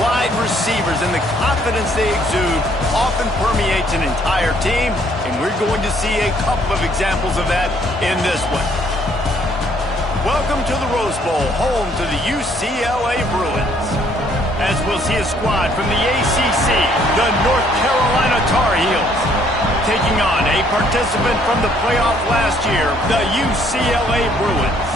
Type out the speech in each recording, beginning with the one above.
wide receivers and the confidence they exude often permeates an entire team, and we're going to see a couple of examples of that in this one. Welcome to the Rose Bowl, home to the UCLA Bruins. As we'll see a squad from the ACC, the North Carolina Tar Heels, taking on a participant from the playoff last year, the UCLA Bruins.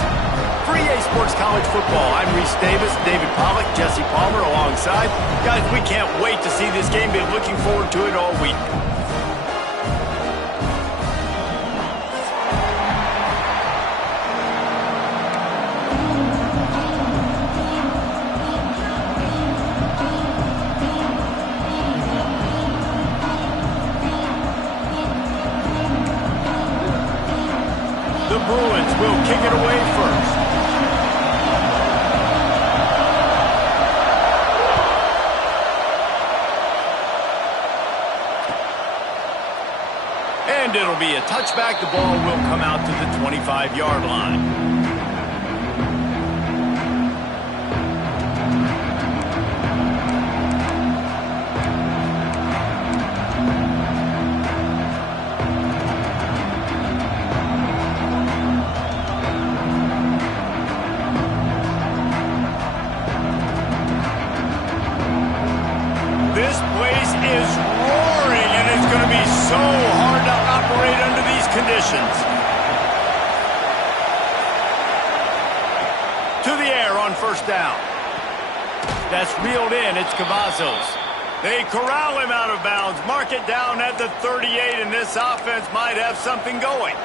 For EA Sports College Football, I'm Reese Davis, David Pollack, Jesse Palmer alongside. Guys, we can't wait to see this game. Been looking forward to it all week. The Bruins will kick it away first. And it'll be a touchback. The ball will come out to the 25-yard line. This place is roaring, and it's going to be so hard to operate under these conditions. To the air on first down. That's reeled in. It's Cavazos. They corral him out of bounds. Mark it down at the 38, and this offense might have something going.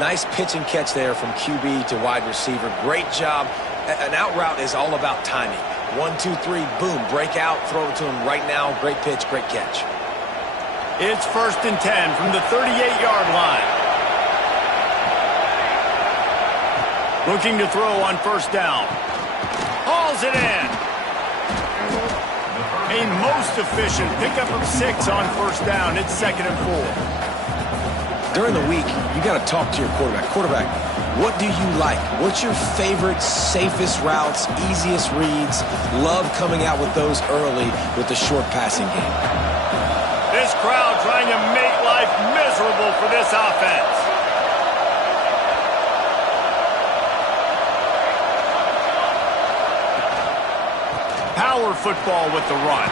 Nice pitch and catch there from QB to wide receiver. Great job. An out route is all about timing. 1, 2, 3, boom, break out, throw it to him right now. Great pitch, great catch. It's 1st and 10 from the 38-yard line. Looking to throw on first down. Hauls it in. A most efficient pickup of 6 on first down. It's 2nd and 4. During the week, you got to talk to your quarterback. Quarterback, what do you like? What's your favorite, safest routes, easiest reads? Love coming out with those early with the short passing game. This crowd trying to make life miserable for this offense. Power football with the run.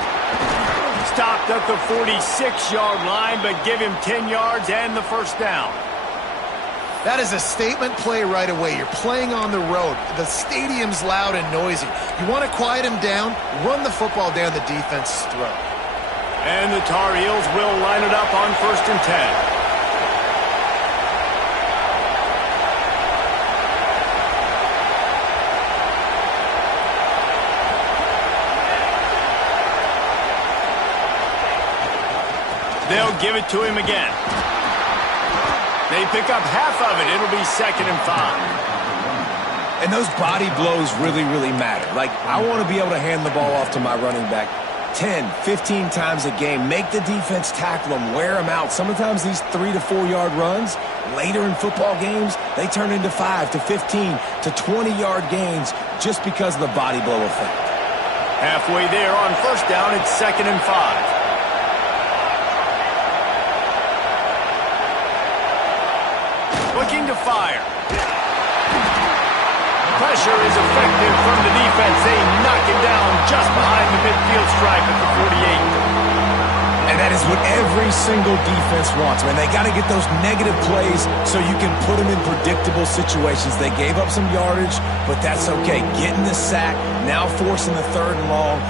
Stopped at the 46-yard line, but give him 10 yards and the first down. That is a statement play right away. You're playing on the road. The stadium's loud and noisy. You want to quiet him down, run the football down the defense's throat. And the Tar Heels will line it up on 1st and 10. They'll give it to him again. They pick up half of it. It'll be 2nd and 5. And those body blows really, really matter. Like, I want to be able to hand the ball off to my running back 10, 15 times a game. Make the defense tackle them, wear them out. Sometimes these 3 to 4 yard runs, later in football games, they turn into 5 to 15 to 20-yard gains just because of the body blow effect. Halfway there on first down, it's 2nd and 5. Looking to fire. Pressure is effective from the defense. They knock him down just behind the midfield stripe at the 48. And that is what every single defense wants, man. They got to get those negative plays so you can put them in predictable situations. They gave up some yardage, but that's okay. Getting the sack, now forcing the 3rd and long.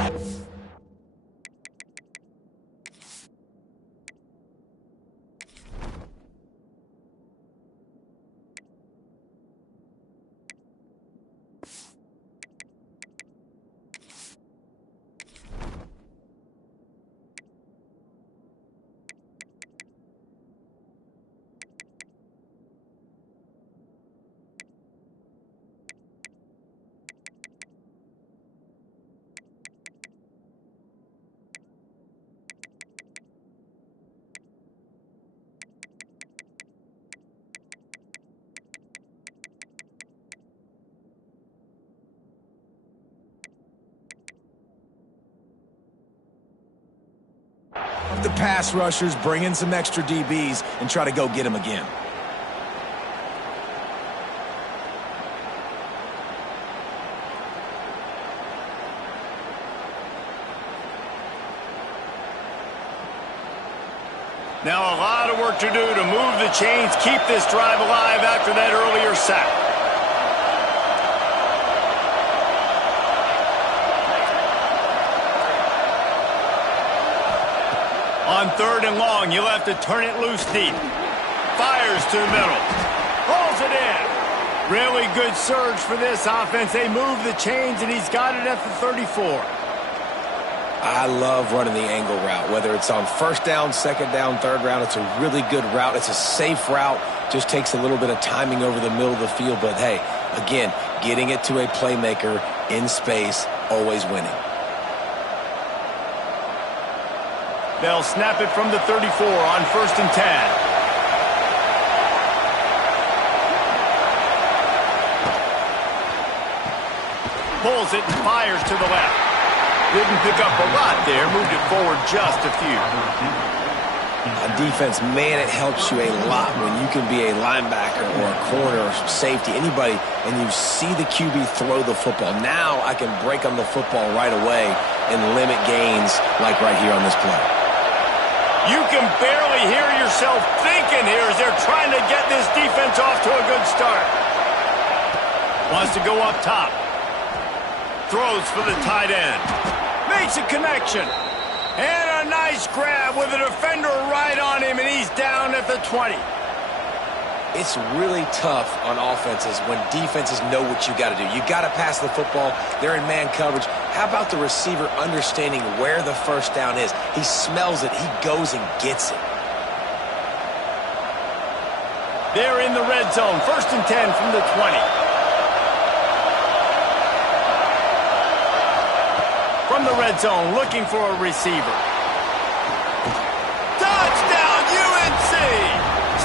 the pass rushers, bring in some extra DBs, and try to go get them again. Now a lot of work to do to move the chains, keep this drive alive after that earlier sack. On 3rd and long, you'll have to turn it loose deep. Fires to the middle. Pulls it in. Really good surge for this offense. They move the chains, and he's got it at the 34. I love running the angle route, whether it's on 1st down, 2nd down, 3rd round. It's a really good route. It's a safe route. Just takes a little bit of timing over the middle of the field. But, hey, again, getting it to a playmaker in space, always winning. They'll snap it from the 34 on 1st and 10. Pulls it and fires to the left. Didn't pick up a lot there. Moved it forward just a few. On defense, man, it helps you a lot when you can be a linebacker or a corner or safety, anybody, and you see the QB throw the football. Now I can break on the football right away and limit gains like right here on this play. You can barely hear yourself thinking here as they're trying to get this defense off to a good start. Wants to go up top. Throws for the tight end. Makes a connection. And a nice grab with a defender right on him, and he's down at the 20. It's really tough on offenses when defenses know what you got to do. You got to pass the football. They're in man coverage. How about the receiver understanding where the 1st down is? He smells it. He goes and gets it. They're in the red zone. 1st and 10 from the 20. From the red zone, looking for a receiver. Touchdown, UNC!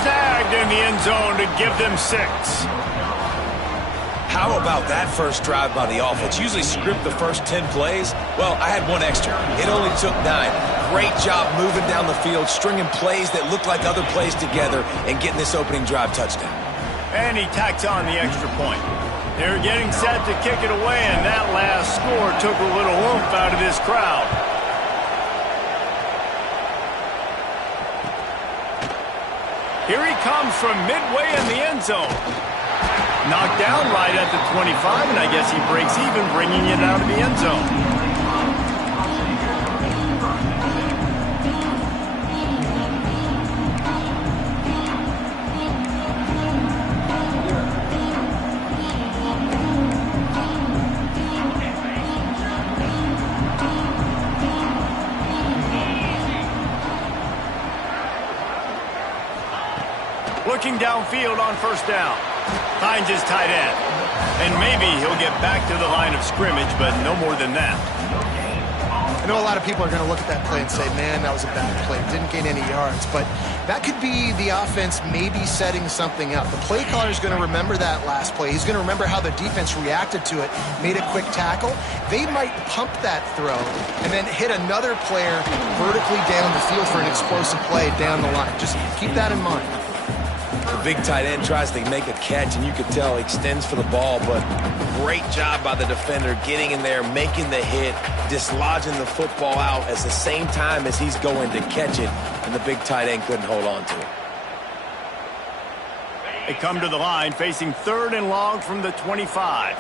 Snagged in the end zone to give them 6. How about that first drive by the offense? Usually script the first 10 plays. Well, I had one extra. It only took 9. Great job moving down the field, stringing plays that look like other plays together, and getting this opening drive touchdown. And he tacks on the extra point. They're getting set to kick it away, and that last score took a little oomph out of this crowd. Here he comes from midway in the end zone. Knocked down right at the 25, and I guess he breaks even, bringing it out of the end zone. Looking downfield on 1st down. Finds his tight end. And maybe he'll get back to the line of scrimmage, but no more than that. I know a lot of people are going to look at that play and say, man, that was a bad play. Didn't gain any yards. But that could be the offense maybe setting something up. The play caller is going to remember that last play. He's going to remember how the defense reacted to it, made a quick tackle. They might pump that throw and then hit another player vertically down the field for an explosive play down the line. Just keep that in mind. The big tight end tries to make a catch, and you can tell he extends for the ball, but great job by the defender getting in there, making the hit, dislodging the football out at the same time as he's going to catch it, and the big tight end couldn't hold on to it. They come to the line facing 3rd and long from the 25.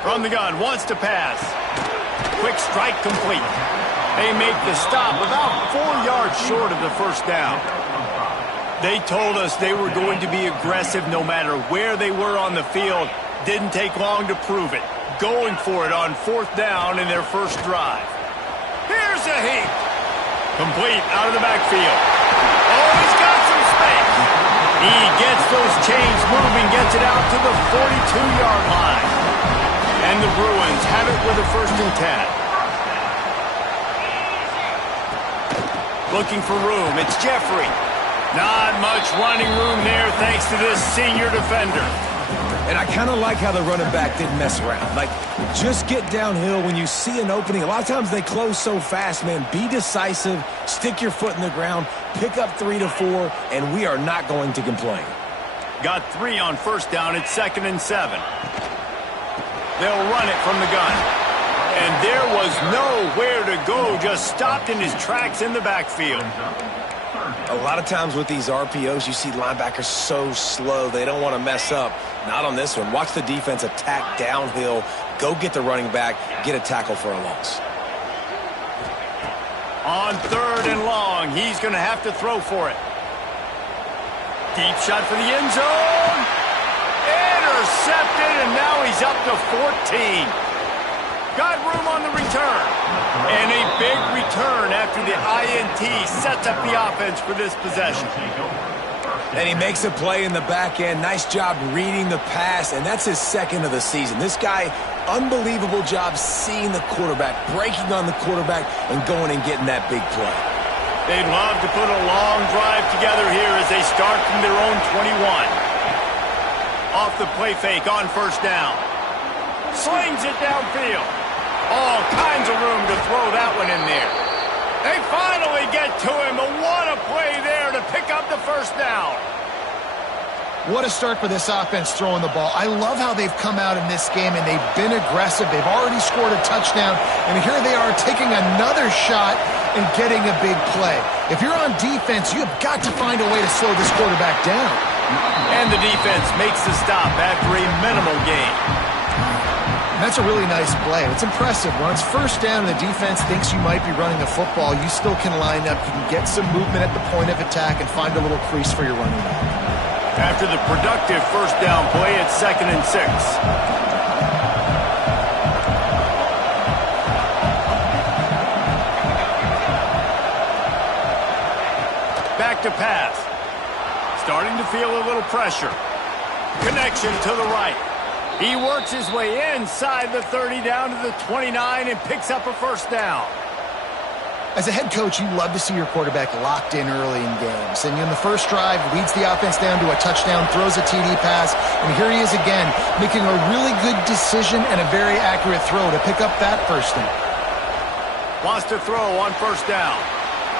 From the gun, wants to pass. Quick strike complete. They make the stop about 4 yards short of the 1st down. They told us they were going to be aggressive no matter where they were on the field. Didn't take long to prove it. Going for it on 4th down in their first drive. Here's a heat. Complete out of the backfield. Oh, he's got some space. He gets those chains moving, gets it out to the 42-yard line. And the Bruins have it with a 1st and 10. Looking for room. It's Jeffrey. Not much running room there thanks to this senior defender. And I kind of like how the running back didn't mess around. Like, just get downhill when you see an opening. A lot of times they close so fast, man. Be decisive, stick your foot in the ground, pick up 3 to 4, and we are not going to complain. Got 3 on first down. It's 2nd and 7. They'll run it from the gun. And there was nowhere to go, just stopped in his tracks in the backfield. A lot of times with these RPOs, you see linebackers so slow, they don't want to mess up. Not on this one. Watch the defense attack downhill, go get the running back, get a tackle for a loss. On 3rd and long, he's going to have to throw for it. Deep shot for the end zone. Intercepted, and now he's up to 14. Got room on the return. And a big return after the INT sets up the offense for this possession. And he makes a play in the back end. Nice job reading the pass, and that's his 2nd of the season. This guy, unbelievable job seeing the quarterback, breaking on the quarterback, and going and getting that big play. They'd love to put a long drive together here as they start from their own 21. Off the play fake on first down. Slings it downfield. All kinds of room to throw that one in there. They finally get to him, but what a play there to pick up the first down. What a start for this offense throwing the ball. I love how they've come out in this game, and they've been aggressive. They've already scored a touchdown, and here they are taking another shot and getting a big play. If you're on defense, you have got to find a way to slow this quarterback down. And the defense makes the stop after a minimal gain. That's a really nice play. It's impressive. When it's first down and the defense thinks you might be running a football, you still can line up. You can get some movement at the point of attack and find a little crease for your running back. After the productive first down play, it's 2nd and 6. Back to pass. Starting to feel a little pressure. Connection to the right. He works his way inside the 30 down to the 29 and picks up a first down. As a head coach, you love to see your quarterback locked in early in games. And in the first drive, leads the offense down to a touchdown, throws a TD pass, and here he is again, making a really good decision and a very accurate throw to pick up that first down. Wants to throw on first down.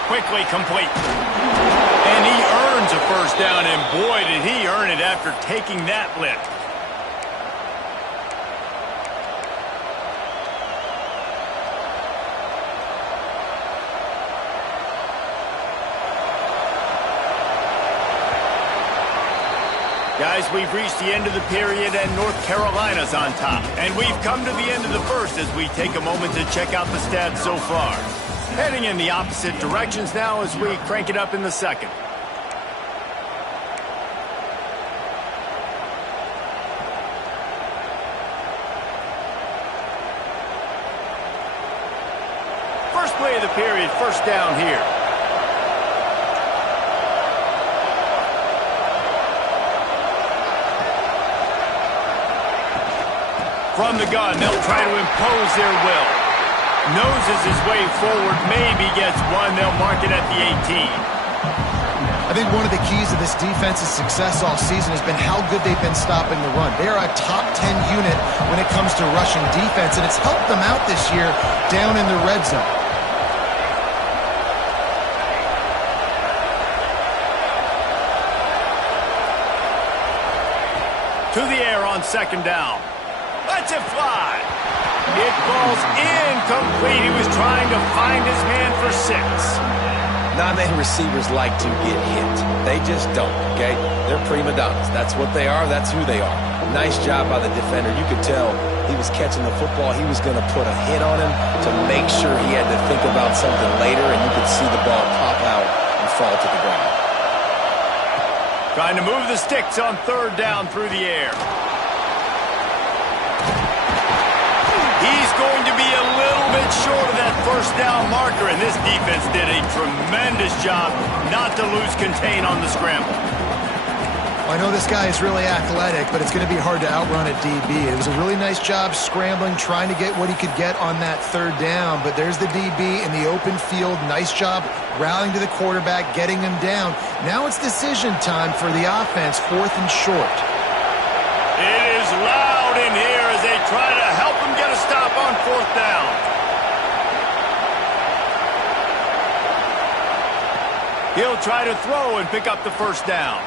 Quickly complete. And he earns a first down, and boy, did he earn it after taking that lick. Guys, we've reached the end of the period, and North Carolina's on top. And we've come to the end of the first as we take a moment to check out the stats so far. Heading in the opposite directions now as we crank it up in the second. First play of the period, first down here. From the gun, they'll try to impose their will. Noses his way forward, maybe gets one. They'll mark it at the 18. I think one of the keys to this defense's success all season has been how good they've been stopping the run. They are a top 10 unit when it comes to rushing defense, and it's helped them out this year down in the red zone. To the air on second down. Lets it fly. It falls incomplete. He was trying to find his man for 6. Not many receivers like to get hit. They just don't, okay? They're prima donnas. That's what they are. That's who they are. Nice job by the defender. You could tell he was catching the football. He was going to put a hit on him to make sure he had to think about something later, and you could see the ball pop out and fall to the ground. Trying to move the sticks on third down through the air. He's going to be a little bit short of that first down marker, and this defense did a tremendous job not to lose contain on the scramble. I know this guy is really athletic, but it's going to be hard to outrun a DB. It was a really nice job scrambling, trying to get what he could get on that third down, but there's the DB in the open field. Nice job rallying to the quarterback, getting him down. Now it's decision time for the offense, 4th and short. It is loud in here as they try to help him get a stop on 4th down. He'll try to throw and pick up the 1st down.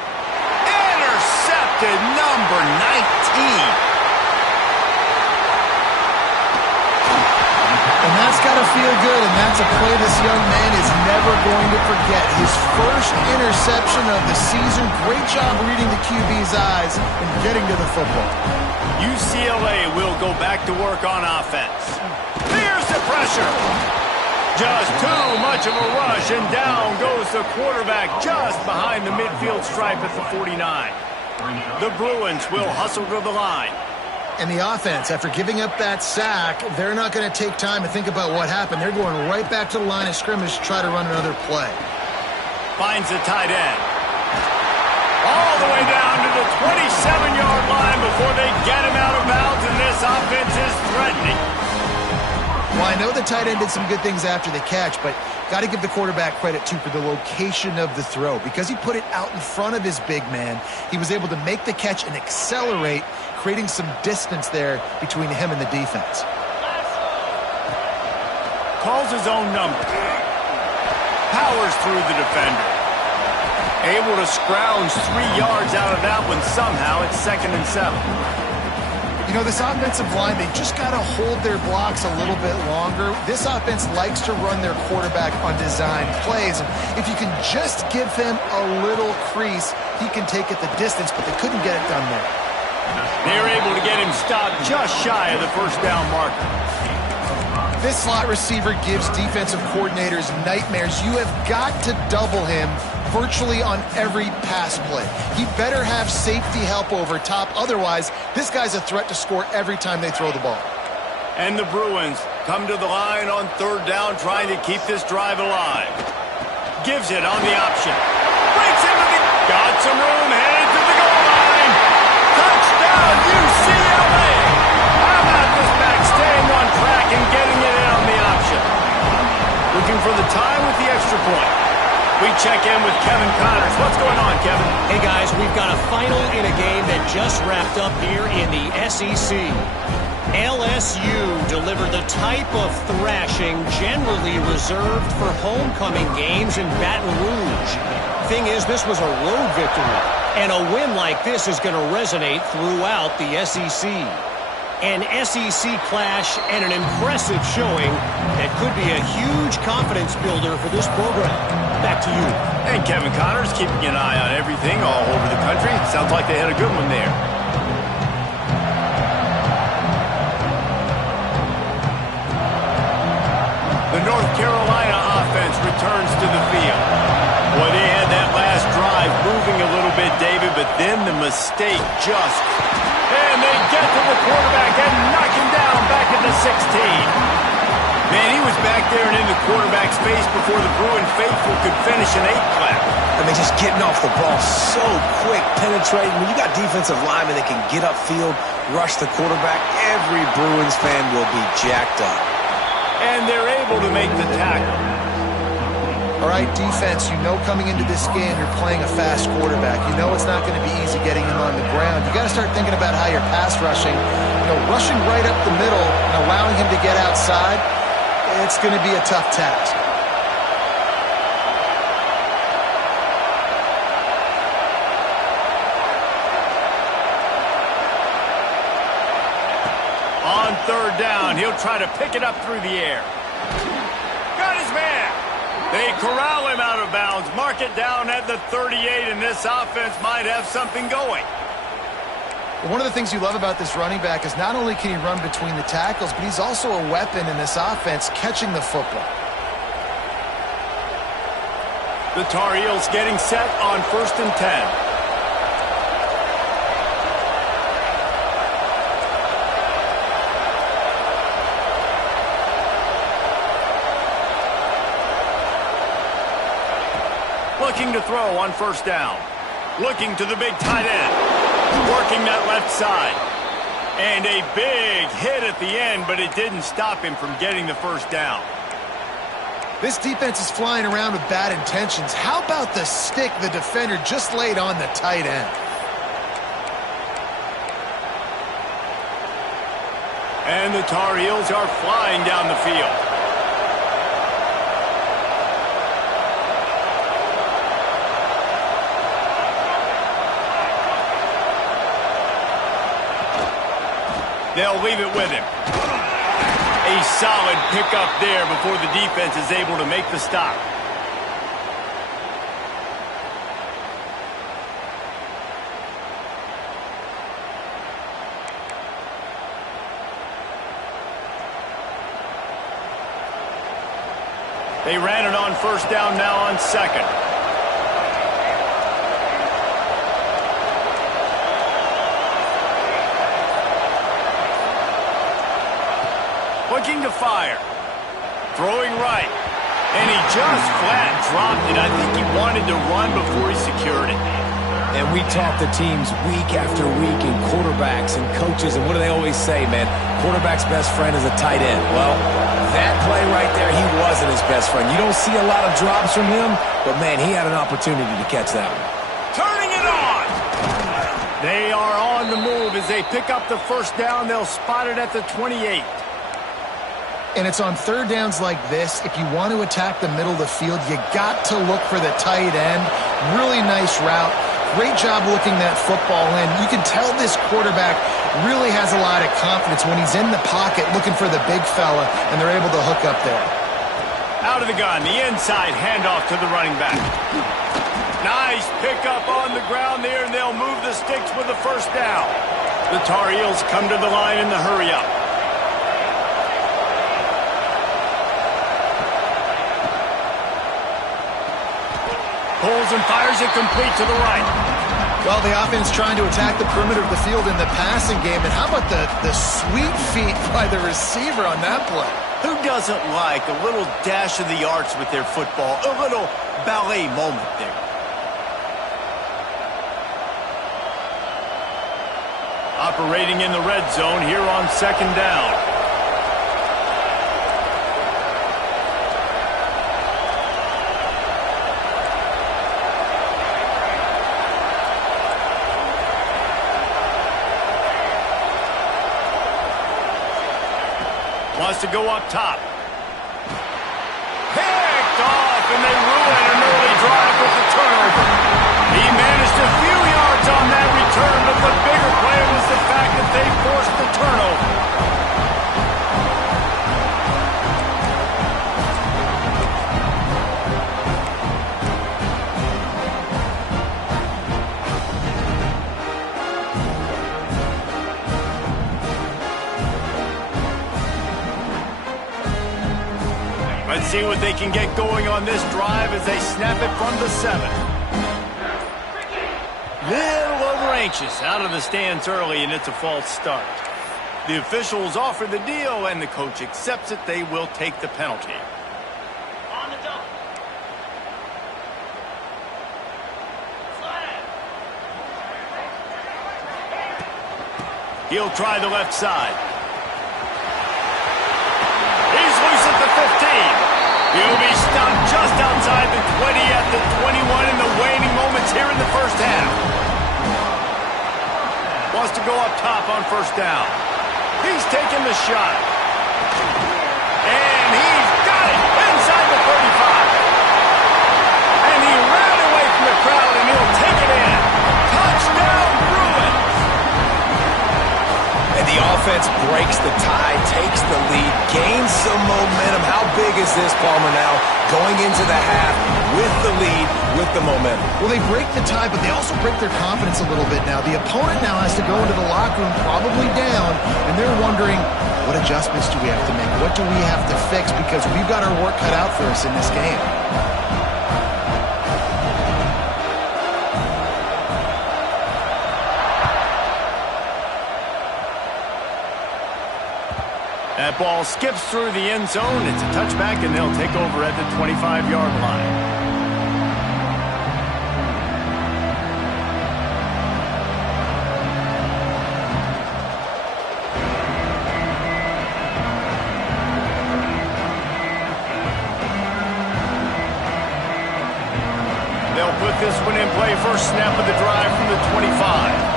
Intercepted, number 19. And that's got to feel good, and that's a play this young man is never going to forget. His first interception of the season. Great job reading the QB's eyes and getting to the football. UCLA will go back to work on offense. Here's the pressure. Just too much of a rush, and down goes the quarterback just behind the midfield stripe at the 49. The Bruins will hustle to the line. And the offense, after giving up that sack, they're not going to take time to think about what happened. They're going right back to the line of scrimmage to try to run another play. Finds the tight end. All the way down to the 27-yard line before they get him out of bounds, and this offense is threatening. Well, I know the tight end did some good things after the catch, but got to give the quarterback credit, too, for the location of the throw. Because he put it out in front of his big man, he was able to make the catch and accelerate, creating some distance there between him and the defense. Calls his own number. Powers through the defender. Able to scrounge 3 yards out of that one somehow. It's 2nd and 7. You know, this offensive line, they just got to hold their blocks a little bit longer. This offense likes to run their quarterback on design plays. And if you can just give him a little crease, he can take it the distance, but they couldn't get it done there. They're able to get him stopped just shy of the 1st down marker. This slot receiver gives defensive coordinators nightmares. You have got to double him virtually on every pass play. He better have safety help over top. Otherwise, this guy's a threat to score every time they throw the ball. And the Bruins come to the line on 3rd down, trying to keep this drive alive. Gives it on the option. Breaks into the... Got some room, headed to the goal line. Touchdown, UCLA! How about this back staying on track and getting it in on the option? Looking for the tie with the extra point. We check in with Kevin Connors. What's going on, Kevin? Hey, guys, we've got a final in a game that just wrapped up here in the SEC. LSU delivered the type of thrashing generally reserved for homecoming games in Baton Rouge. Thing is, this was a road victory, and a win like this is going to resonate throughout the SEC. An SEC clash and an impressive showing that could be a huge confidence builder for this program. Back to you. And Kevin Connors keeping an eye on everything all over the country. Sounds like they had a good one there. The North Carolina offense returns to the field. Boy, they had that last drive moving a little bit, David, but then the mistake just... And they get to the quarterback and knock him down back at the 16. Man, he was back there and in the quarterback's face before the Bruin faithful could finish an 8-clap. I mean, just getting off the ball so quick, penetrating. When you got defensive linemen that can get upfield, rush the quarterback, every Bruins fan will be jacked up. And they're able to make the tackle. All right, defense, you know coming into this game you're playing a fast quarterback. You know it's not going to be easy getting him on the ground. You got to start thinking about how you're pass rushing. You know, rushing right up the middle and allowing him to get outside, it's going to be a tough task. On 3rd down, he'll try to pick it up through the air. Got his man. They corral him out of bounds, mark it down at the 38, and this offense might have something going. One of the things you love about this running back is not only can he run between the tackles, but he's also a weapon in this offense catching the football. The Tar Heels getting set on 1st and 10. Looking to throw on 1st down. Looking to the big tight end. Working that left side. And a big hit at the end, but it didn't stop him from getting the 1st down. This defense is flying around with bad intentions. How about the stick the defender just laid on the tight end? And the Tar Heels are flying down the field. They'll leave it with him. A solid pickup there before the defense is able to make the stop. They ran it on first down, now on second. Looking to fire. Throwing right. And he just flat dropped it. I think he wanted to run before he secured it. And we talk to teams week after week and quarterbacks and coaches, and what do they always say, man? Quarterback's best friend is a tight end. Well, that play right there, he wasn't his best friend. You don't see a lot of drops from him, but, man, he had an opportunity to catch that one. Turning it on! They are on the move as they pick up the first down. They'll spot it at the 28. And it's on third downs like this. If you want to attack the middle of the field, you got to look for the tight end. Really nice route. Great job looking that football in. You can tell this quarterback really has a lot of confidence when he's in the pocket looking for the big fella, and they're able to hook up there. Out of the gun, the inside handoff to the running back. Nice pickup on the ground there, and they'll move the sticks with the first down. The Tar Heels come to the line in the hurry-up. Pulls and fires it complete to the right. Well, the offense trying to attack the perimeter of the field in the passing game. And how about the sweet feet by the receiver on that play? Who doesn't like a little dash of the arts with their football? A little ballet moment there. Operating in the red zone here on second down. Wants to go up top. Picked off, and they ruin an early drive with the turnover. He managed a few yards on that return, but the bigger play was the fact that they forced the turnover. Let's see what they can get going on this drive as they snap it from the 7. Little over-anxious out of the stands early, and it's a false start. The officials offer the deal, and the coach accepts it. They will take the penalty. On the double. He'll try the left side. He's loose at the 15. He'll be stopped just outside the 20 at the 21 in the waning moments here in the first half. Wants to go up top on first down. He's taking the shot. And he's got it inside the 35. And he ran away from the crowd, and he'll take it in. Touchdown, Bruins. And the offense breaks the tie, takes the lead, gains some momentum. How big is this, Palmer, now? Going into the half with the lead, with the momentum. Well, they break the tie, but they also break their confidence a little bit now. The opponent now has to go into the locker room probably down, and they're wondering, what adjustments do we have to make? What do we have to fix? Because we've got our work cut out for us in this game. That ball skips through the end zone. It's a touchback, and they'll take over at the 25-yard line. They'll put this one in play. First snap of the drive from the 25.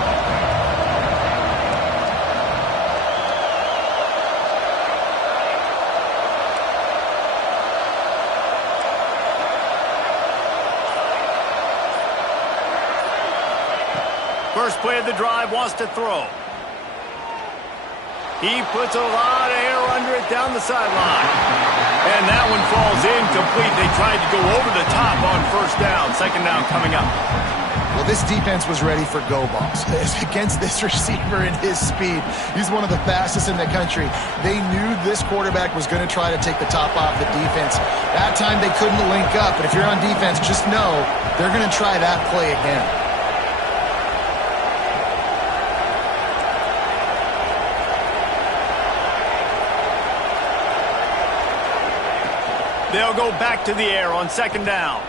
First play of the drive, wants to throw. He puts a lot of air under it down the sideline. And that one falls incomplete. They tried to go over the top on first down. Second down coming up. Well, this defense was ready for go balls. Against this receiver and his speed, he's one of the fastest in the country. They knew this quarterback was going to try to take the top off the defense. That time they couldn't link up, but if you're on defense, just know they're going to try that play again. They'll go back to the air on second down.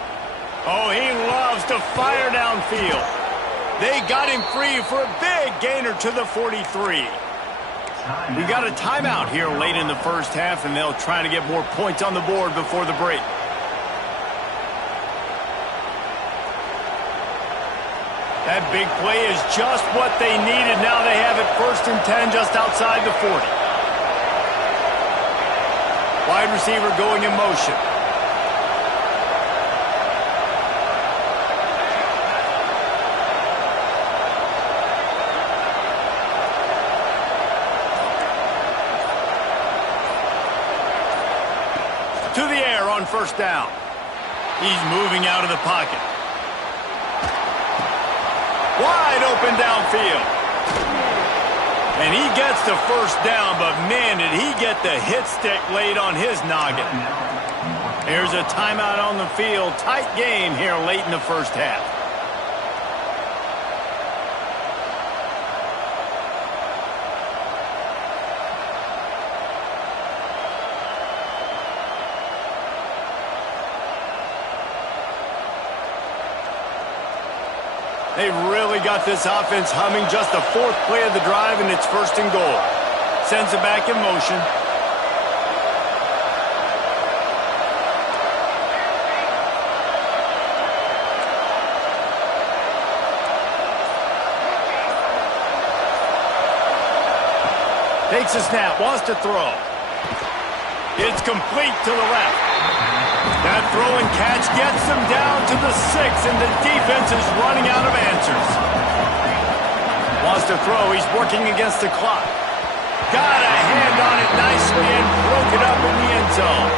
Oh, he loves to fire downfield. They got him free for a big gainer to the 43. We got a timeout here late in the first half, and they'll try to get more points on the board before the break. That big play is just what they needed. Now they have it 1st and 10 just outside the 40. Wide receiver going in motion. To the air on first down. He's moving out of the pocket. Wide open downfield. And he gets the first down, but man, did he get the hit stick laid on his noggin. Here's a timeout on the field. Tight game here late in the first half. They've really got this offense humming. Just the 4th play of the drive, and it's 1st and goal. Sends it back in motion. Takes a snap, wants to throw. It's complete to the left. That throw and catch gets them down to the 6, and the defense is running out of answers. Wants to throw. He's working against the clock. Got a hand on it nicely and broke it up in the end zone.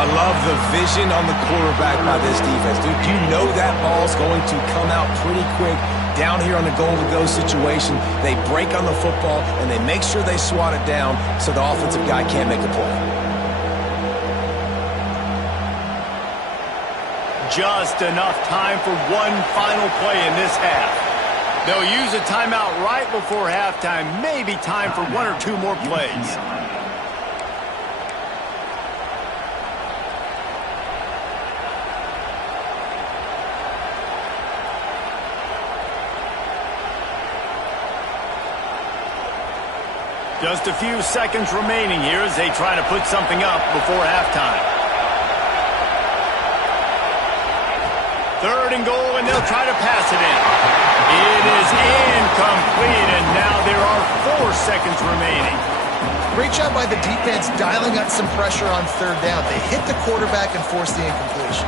I love the vision on the quarterback by this defense, dude. You know that ball's going to come out pretty quick. Down here on the goal-to-go situation, they break on the football, and they make sure they swat it down so the offensive guy can't make a play. Just enough time for one final play in this half. They'll use a timeout right before halftime. Maybe time for 1 or 2 more plays. Just a few seconds remaining here as they try to put something up before halftime. 3rd and goal, and they'll try to pass it in. It is incomplete, and now there are 4 seconds remaining. Great job by the defense dialing up some pressure on 3rd down. They hit the quarterback and forced the incompletion.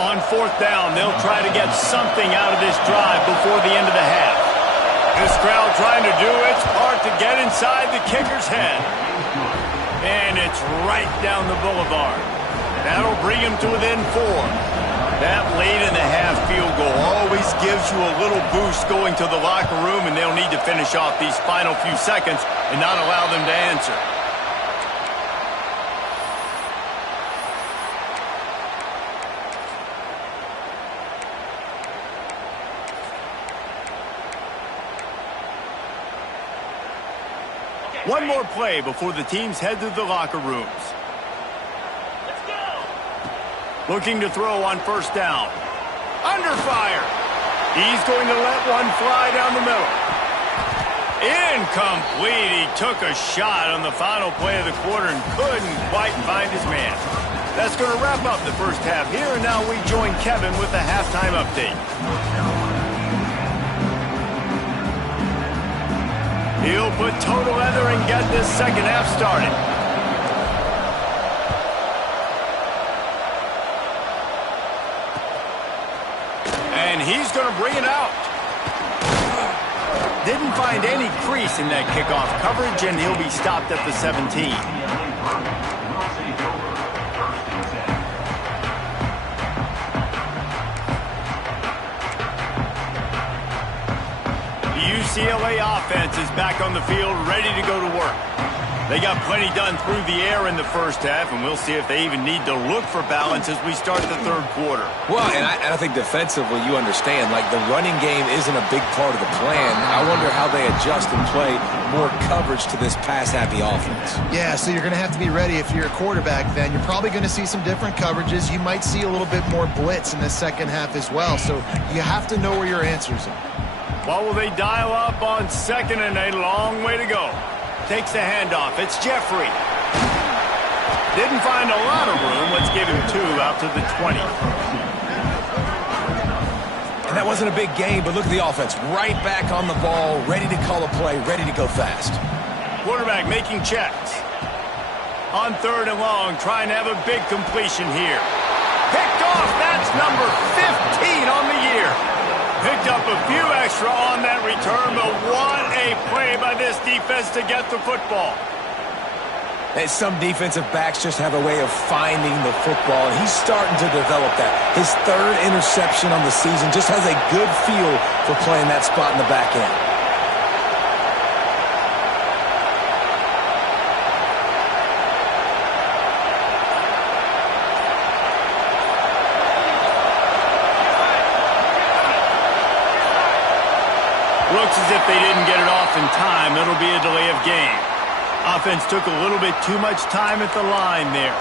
On 4th down, they'll try to get something out of this drive before the end of the half. This crowd trying to do its part to get inside the kicker's head. And it's right down the boulevard. That'll bring him to within 4. That late in the half field goal always gives you a little boost going to the locker room, and they'll need to finish off these final few seconds and not allow them to answer. One more play before the teams head to the locker rooms. Let's go. Looking to throw on 1st down. Under fire. He's going to let one fly down the middle. Incomplete. He took a shot on the final play of the quarter and couldn't quite find his man. That's going to wrap up the first half here, and now we join Kevin with the halftime update. He'll put toe to leather and get this second half started. he's going to bring it out. Didn't find any crease in that kickoff coverage, and he'll be stopped at the 17. UCLA offense is back on the field, ready to go to work. They got plenty done through the air in the first half, and we'll see if they even need to look for balance as we start the third quarter. Well, and I think defensively, you understand, like the running game isn't a big part of the plan. I wonder how they adjust and play more coverage to this pass-happy offense. Yeah, so you're going to have to be ready if you're a quarterback then. You're probably going to see some different coverages. You might see a little bit more blitz in the second half as well, so you have to know where your answers are. What will they dial up on second and a long way to go? Takes the handoff. It's Jeffrey. Didn't find a lot of room. Let's give him 2 out to the 20. And that wasn't a big gain, but look at the offense. Right back on the ball, ready to call a play, ready to go fast. Quarterback making checks. On third and long, trying to have a big completion here. Picked off. That's number 15 on the year. Picked up a few extra on that return, but what a play by this defense to get the football. And some defensive backs just have a way of finding the football, and he's starting to develop that. His 3rd interception on the season, just has a good feel for playing that spot in the back end. Looks as if they didn't get it off in time. It'll be a delay of game. Offense took a little bit too much time at the line there.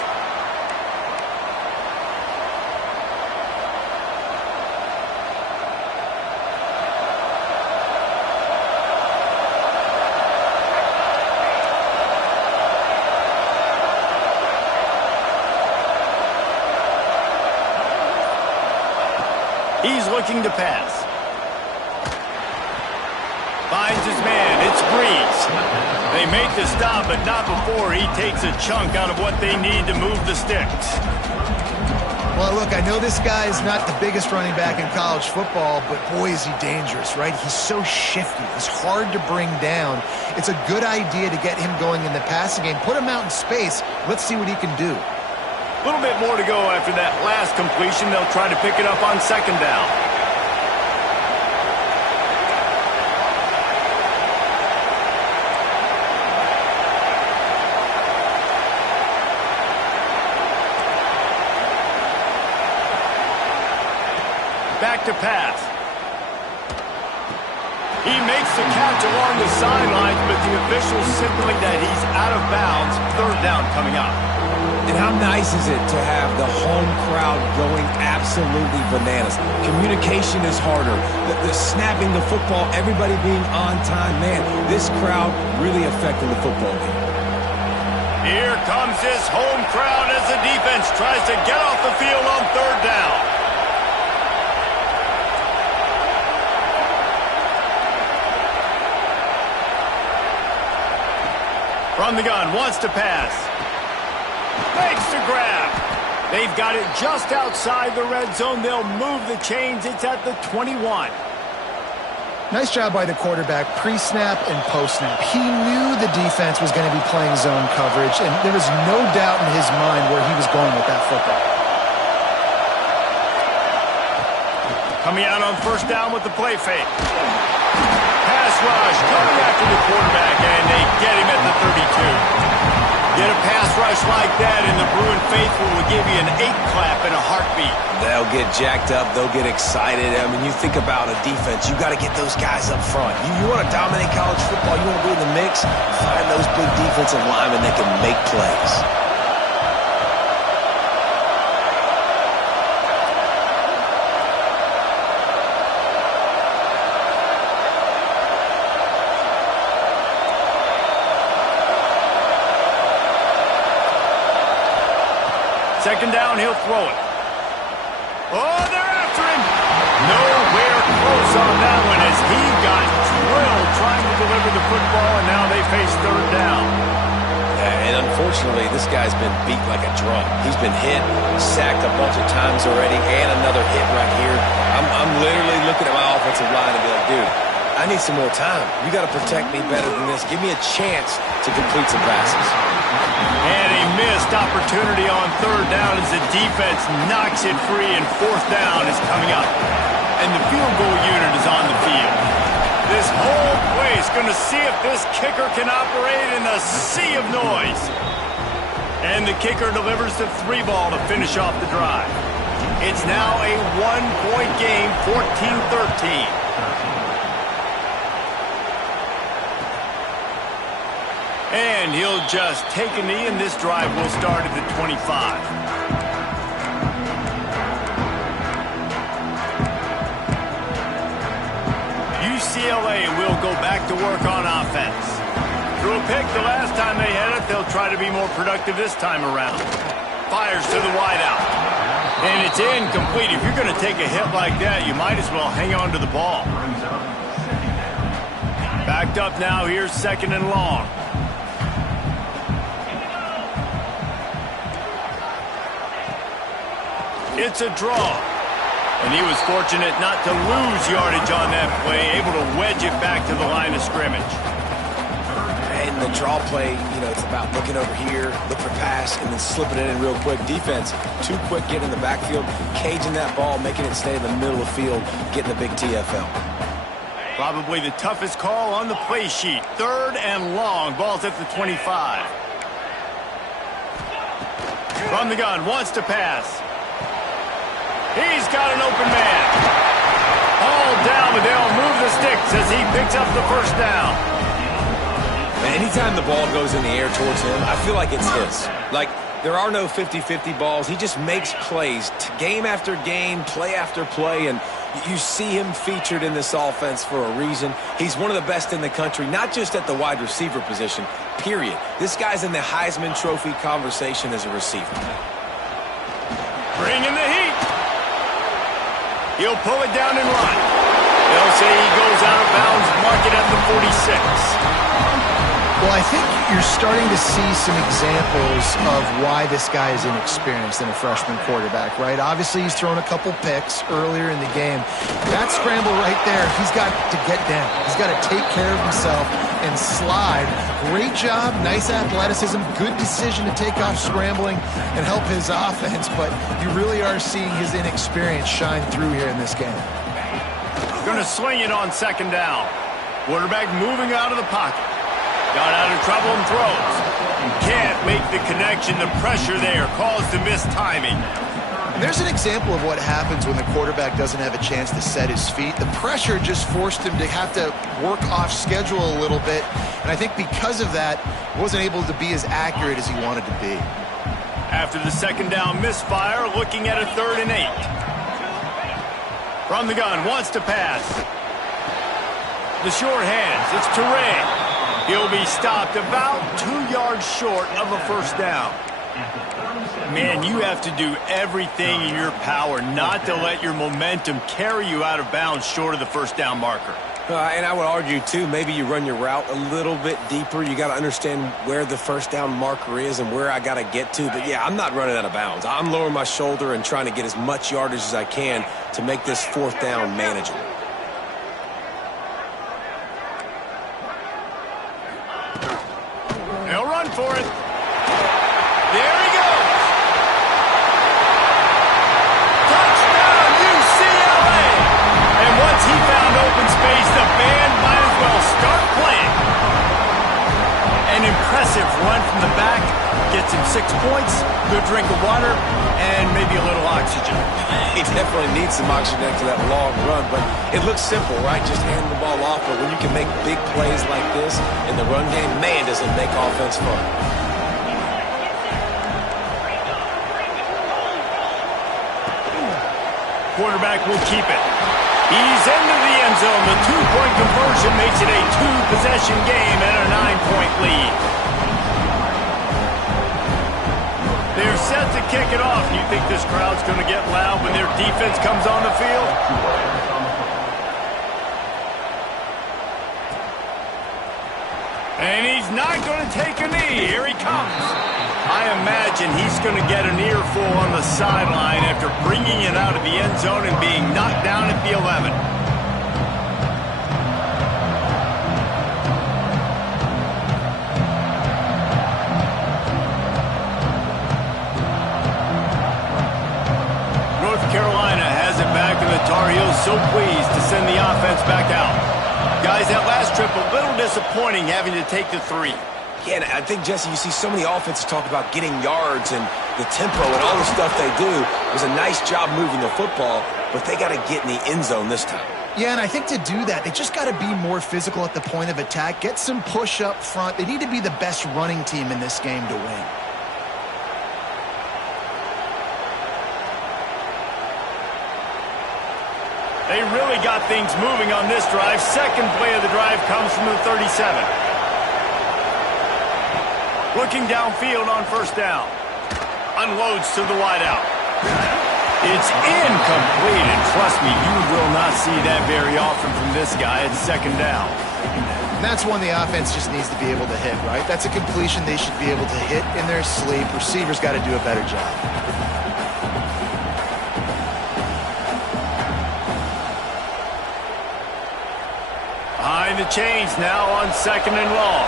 He's looking to pass. Finds his man. It's Breeze. They make the stop, but not before he takes a chunk out of what they need to move the sticks. Well, look, I know this guy is not the biggest running back in college football, but boy, is he dangerous, right? He's so shifty. He's hard to bring down. It's a good idea to get him going in the passing game. Put him out in space. Let's see what he can do. A little bit more to go after that last completion. They'll try to pick it up on second down. Back to pass. He makes the catch along the sidelines, but the officials signaling that he's out of bounds. Third down coming up. And how nice is it to have the home crowd going absolutely bananas? Communication is harder. The snapping the football, everybody being on time. Man, this crowd really affecting the football game. Here comes this home crowd as the defense tries to get off the field on third down. From the gun, wants to pass. Makes the grab. They've got it just outside the red zone. They'll move the chains. It's at the 21. Nice job by the quarterback, pre-snap and post-snap. He knew the defense was going to be playing zone coverage, and there was no doubt in his mind where he was going with that football. Coming out on first down with the play fake. Pass rush coming after the quarterback, and they get him at the 32. Get a pass rush like that, and the Bruin faithful will give you an 8-clap in a heartbeat. They'll get jacked up. They'll get excited. I mean, you think about a defense. You got to get those guys up front. You want to dominate college football. You want to be in the mix. Find those big defensive linemen that can make plays. Second down, he'll throw it. Oh, they're after him. Nowhere close on that one as he got drilled trying to deliver the football, and now they face third down. And unfortunately, this guy's been beat like a drum. He's been hit, sacked a bunch of times already, and another hit right here. I'm literally looking at my offensive line and be like, dude, I need some more time. You got to protect me better than this. Give me a chance to complete some passes. And a missed opportunity on third down as the defense knocks it free, and fourth down is coming up. And the field goal unit is on the field. This whole place going to see if this kicker can operate in the sea of noise. And the kicker delivers the 3-ball to finish off the drive. It's now a 1-point game, 14-13. And he'll just take a knee, and this drive will start at the 25. UCLA will go back to work on offense. Threw a pick the last time they had it. They'll try to be more productive this time around. Fires to the wideout. And it's incomplete. If you're going to take a hit like that, you might as well hang on to the ball. Backed up now. Here's second and long. It's a draw. And he was fortunate not to lose yardage on that play, able to wedge it back to the line of scrimmage. And the draw play, it's about looking over here, look for pass, and then slipping it in real quick. Defense, too quick getting in the backfield, caging that ball, making it stay in the middle of the field, getting a big TFL. Probably the toughest call on the play sheet. Third and long. Ball's at the 25. From the gun, wants to pass. He's got an open man. All down, but they'll move the sticks as he picks up the first down. Anytime the ball goes in the air towards him, I feel like it's his. Like, there are no 50-50 balls. He just makes plays, game after game, play after play, and you see him featured in this offense for a reason. He's one of the best in the country, not just at the wide receiver position, period. This guy's in the Heisman Trophy conversation as a receiver. Bring in the heat. He'll pull it down and run. They'll say he goes out of bounds, mark it at the 46. Well, I think you're starting to see some examples of why this guy is inexperienced in a freshman quarterback, right? Obviously, he's thrown a couple picks earlier in the game. That scramble right there, he's got to get down. He's got to take care of himself and slide. Great job, nice athleticism, good decision to take off scrambling and help his offense, but you really are seeing his inexperience shine through here in this game. Going to swing it on second down. Quarterback moving out of the pocket. Got out of trouble and throws. Can't make the connection. The pressure there caused the missed timing. And there's an example of what happens when the quarterback doesn't have a chance to set his feet. The pressure just forced him to have to work off schedule a little bit. And I think because of that, he wasn't able to be as accurate as he wanted to be. After the second down misfire, looking at a 3rd and 8. From the gun, wants to pass. The short hands, it's Turay. He'll be stopped about 2 yards short of a first down. Man, you have to do everything in your power not to let your momentum carry you out of bounds short of the first down marker. And I would argue, too, maybe you run your route a little bit deeper. You got to understand where the first down marker is and where I got to get to. But, yeah, I'm not running out of bounds. I'm lowering my shoulder and trying to get as much yardage as I can to make this fourth down manageable. They'll run for it. There he goes. Touchdown, UCLA. And once he found open space, the band might as well start playing. An impressive run from the back. Gets him 6 points, good drink of water, and maybe a little oxygen. He definitely needs some oxygen after that long run, but it looks simple, right? Just hand the ball off, but when you can make big plays like this in the run game, man, does it make offense fun. Quarterback will keep it. He's into the end zone. The 2-point conversion makes it a 2-possession game and a 9-point lead. They're set to kick it off. Do you think this crowd's going to get loud when their defense comes on the field? And he's not going to take a knee. Here he comes. I imagine he's going to get an earful on the sideline after bringing it out of the end zone and being knocked down at the 11. North Carolina has it back, and the Tar Heels so pleased to send the offense back out. Guys, that last trip a little disappointing having to take the 3. Yeah, and I think, Jesse, you see so many offenses talk about getting yards and the tempo and all the stuff they do. It was a nice job moving the football, but they got to get in the end zone this time. Yeah, and I think to do that, they just got to be more physical at the point of attack, get some push up front. They need to be the best running team in this game to win. They really got things moving on this drive. Second play of the drive comes from the 37. Looking downfield on first down. Unloads to the wideout. It's incomplete, and trust me, you will not see that very often from this guy at second down. And that's one the offense just needs to be able to hit, right? That's a completion they should be able to hit in their sleep. Receivers got to do a better job. Behind the chains now on second and long.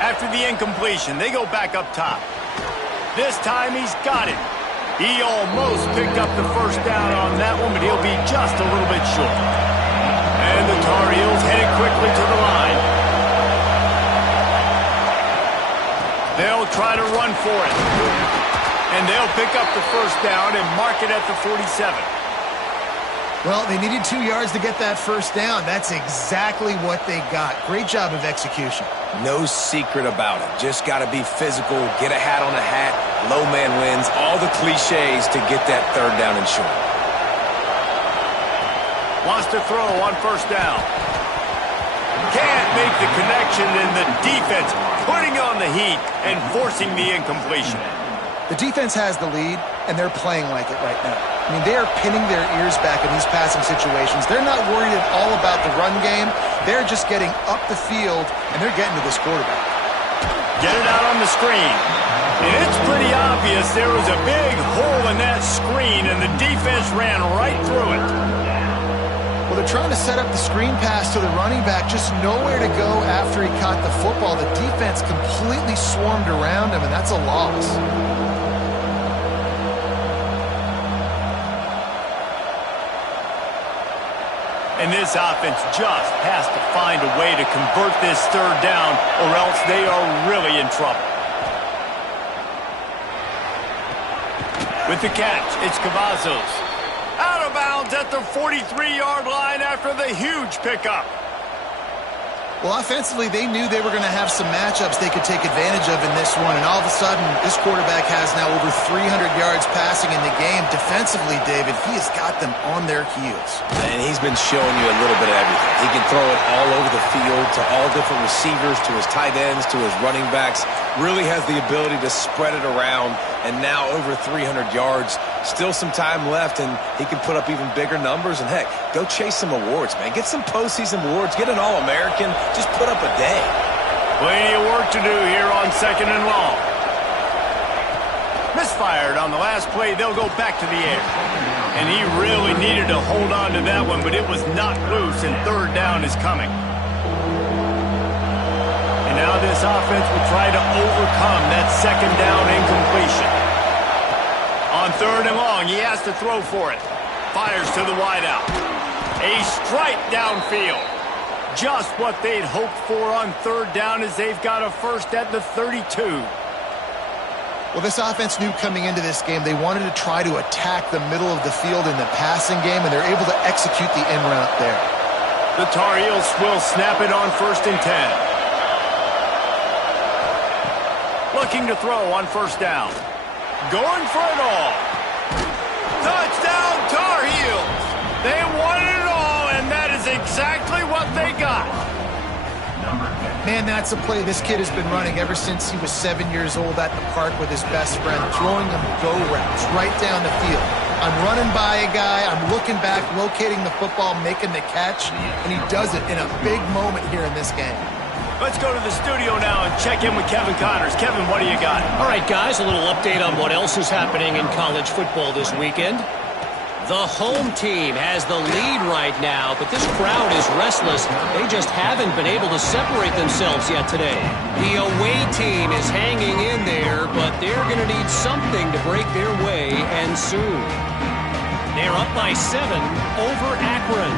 After the incompletion, they go back up top. This time he's got it. He almost picked up the first down on that one, but he'll be just a little bit short. And the Tar Heels headed quickly to the line. They'll try to run for it. And they'll pick up the first down and mark it at the 47. Well, they needed 2 yards to get that first down. That's exactly what they got. Great job of execution. No secret about it. Just got to be physical, get a hat on a hat, low man wins, all the cliches to get that third down and short. Wants to throw on first down. Can't make the connection, and the defense putting on the heat and forcing the incompletion. The defense has the lead, and they're playing like it right now. I mean, they are pinning their ears back in these passing situations. They're not worried at all about the run game. They're just getting up the field, and they're getting to this quarterback. Get it out on the screen. And it's pretty obvious there was a big hole in that screen, and the defense ran right through it. Well, they're trying to set up the screen pass to the running back, just nowhere to go after he caught the football. The defense completely swarmed around him, and that's a loss. And this offense just has to find a way to convert this third down, or else they are really in trouble. With the catch, it's Cavazos. Out of bounds at the 43-yard line after the huge pickup. Well, offensively, they knew they were going to have some matchups they could take advantage of in this one, and all of a sudden, this quarterback has now over 300 yards passing in the game. Defensively, David, he has got them on their heels. And he's been showing you a little bit of everything. He can throw it all over the field to all different receivers, to his tight ends, to his running backs. Really has the ability to spread it around, and now over 300 yards. Still some time left, and he can put up even bigger numbers. And, heck, go chase some awards, man. Get some postseason awards. Get an All-American. Just put up a day. Plenty of work to do here on second and long. Misfired on the last play. They'll go back to the air. And he really needed to hold on to that one, but it was knocked loose, and third down is coming. And now this offense will try to overcome that second down incompletion. On third and long, he has to throw for it. Fires to the wideout. A strike downfield. Just what they'd hoped for on third down, as they've got a first at the 32. Well, this offense knew coming into this game they wanted to try to attack the middle of the field in the passing game, and they're able to execute the end run up there. The Tar Heels will snap it on first and 10. Looking to throw on first down. Going for it all. Touchdown, Tar Heels. They wanted it all, and that is exactly what they got. Man, that's a play this kid has been running ever since he was 7 years old at the park with his best friend, throwing him go routes right down the field. I'm running by a guy, I'm looking back, locating the football, making the catch, and he does it in a big moment here in this game. Let's go to the studio now and check in with Kevin Connors. Kevin, what do you got? All right, guys, a little update on what else is happening in college football this weekend. The home team has the lead right now, but this crowd is restless. They just haven't been able to separate themselves yet today. The away team is hanging in there, but they're going to need something to break their way, and soon. They're up by 7 over Akron.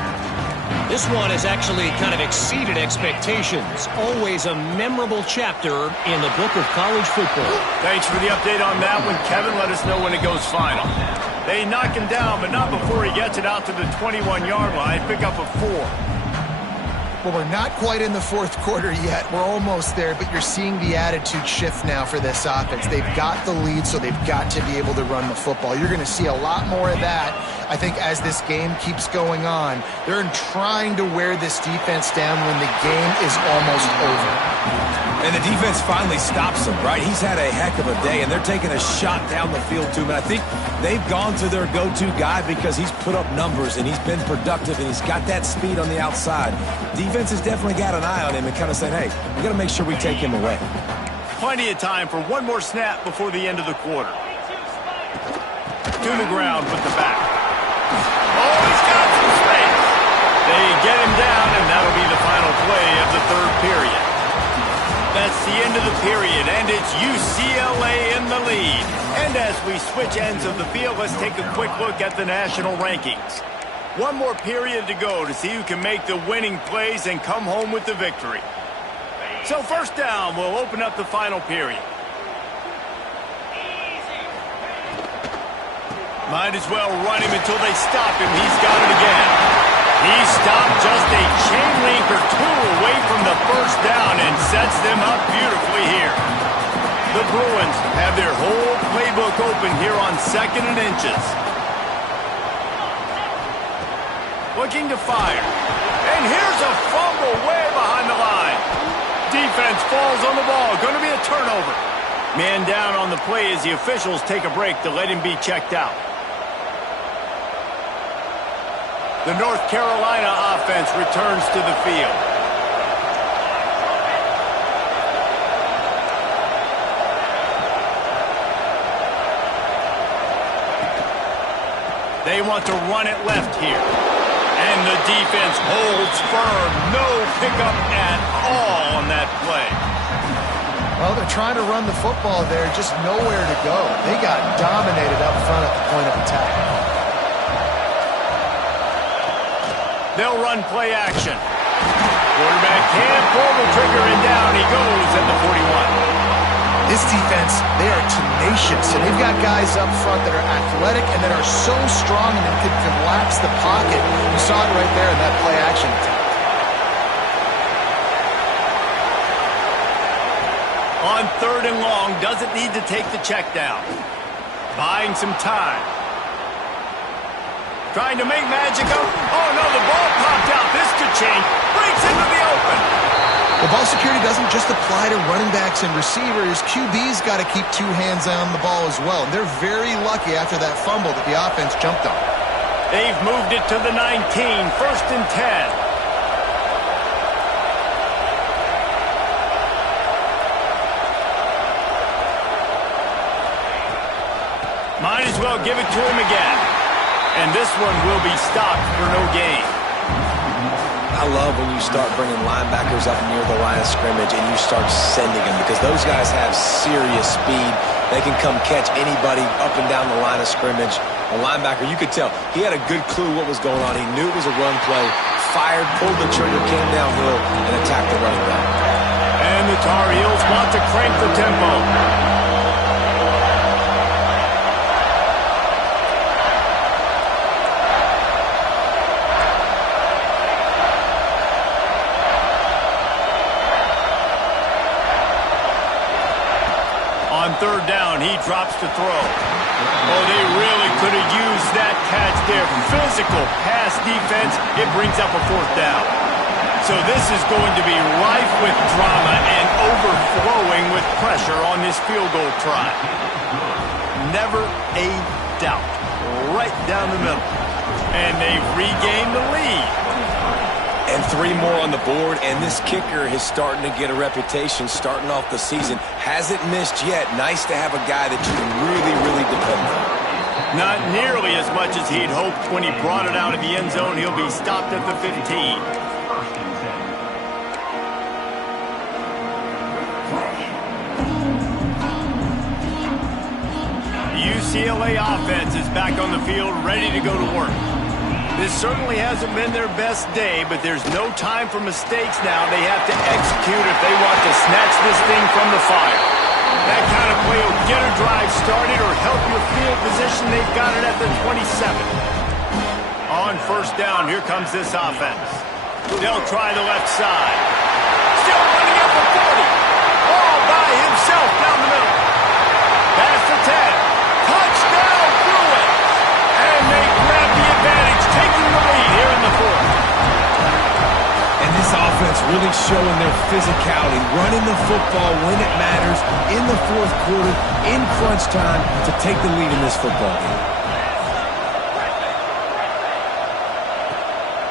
This one has actually kind of exceeded expectations. Always a memorable chapter in the book of college football. Thanks for the update on that one, Kevin. Let us know when it goes final. They knock him down, but not before he gets it out to the 21-yard line. Pick up a 4. Well, we're not quite in the fourth quarter yet. We're almost there, but you're seeing the attitude shift now for this offense. They've got the lead, so they've got to be able to run the football. You're going to see a lot more of that, I think, as this game keeps going on. They're trying to wear this defense down when the game is almost over. And the defense finally stops him, right? He's had a heck of a day, and they're taking a shot down the field to him. And I think they've gone to their go-to guy because he's put up numbers, and he's been productive, and he's got that speed on the outside. Defense has definitely got an eye on him and kind of said, hey, we got to make sure we take him away. Plenty of time for one more snap before the end of the quarter. To the ground with the back. Oh, he's got some space. They get him down, and that'll be the final play of the third period. That's the end of the period, and it's UCLA in the lead. And as we switch ends of the field, let's take a quick look at the national rankings. One more period to go to see who can make the winning plays and come home with the victory. So first down, we'll open up the final period. Might as well run him until they stop him. He's got it again. He stopped just a chain link or 2 away from the first down and sets them up beautifully here. The Bruins have their whole playbook open here on 2nd and inches. Looking to fire. And here's a fumble way behind the line. Defense falls on the ball. Going to be a turnover. Man down on the play as the officials take a break to let him be checked out. The North Carolina offense returns to the field. They want to run it left here. And the defense holds firm. No pickup at all on that play. Well, they're trying to run the football there, just nowhere to go. They got dominated up front at the point of attack. They'll run play action. Quarterback can't pull the trigger, and down he goes at the 41. This defense, they are tenacious, and they've got guys up front that are athletic and that are so strong and that can collapse the pocket. You saw it right there in that play action attempt. On 3rd and long, doesn't need to take the check down. Buying some time. Trying to make magic up. Oh, no, the ball popped out. This could change. Breaks into the open. The ball security doesn't just apply to running backs and receivers. QB's got to keep 2 hands on the ball as well. And they're very lucky after that fumble that the offense jumped on. They've moved it to the 19, 1st and 10. Might as well give it to him again. And this one will be stopped for no gain. I love when you start bringing linebackers up near the line of scrimmage and you start sending them because those guys have serious speed. They can come catch anybody up and down the line of scrimmage. A linebacker, you could tell, he had a good clue what was going on. He knew it was a run play, fired, pulled the trigger, came downhill, and attacked the running back. And the Tar Heels want to crank the tempo. On 3rd down, he drops to throw. Oh, they really could have used that catch there. Physical pass defense. It brings up a 4th down. So this is going to be rife with drama and overflowing with pressure on this field goal try. Never a doubt. Right down the middle. And they've regained the lead. And 3 more on the board, and this kicker is starting to get a reputation starting off the season. Hasn't missed yet. Nice to have a guy that you can really, really depend on. Not nearly as much as he'd hoped when he brought it out of the end zone. He'll be stopped at the 15. The UCLA offense is back on the field, ready to go to work. This certainly hasn't been their best day, but there's no time for mistakes now. They have to execute if they want to snatch this thing from the fire. That kind of play will get a drive started or help your field position. They've got it at the 27. On first down, here comes this offense. They'll try the left side. Still running at the 40. All by himself down the middle. Past the 10. Touchdown, Bruins. And they grab the advantage, taking the lead here in the fourth. And this offense really showing their physicality, running the football when it matters, in the fourth quarter, in crunch time, to take the lead in this football game.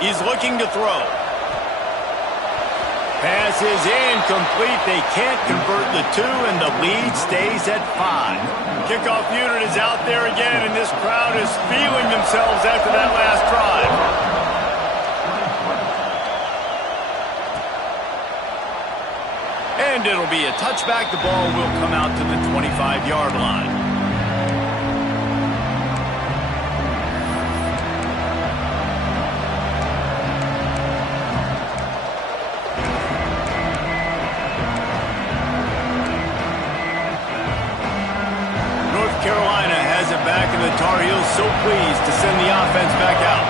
He's looking to throw. Pass is incomplete. They can't convert the 2, and the lead stays at 5. Kickoff unit is out there again, and this crowd is feeling themselves after that last drive. And it'll be a touchback. The ball will come out to the 25-yard line. North Carolina has it back, and the Tar Heels so pleased to send the offense back out.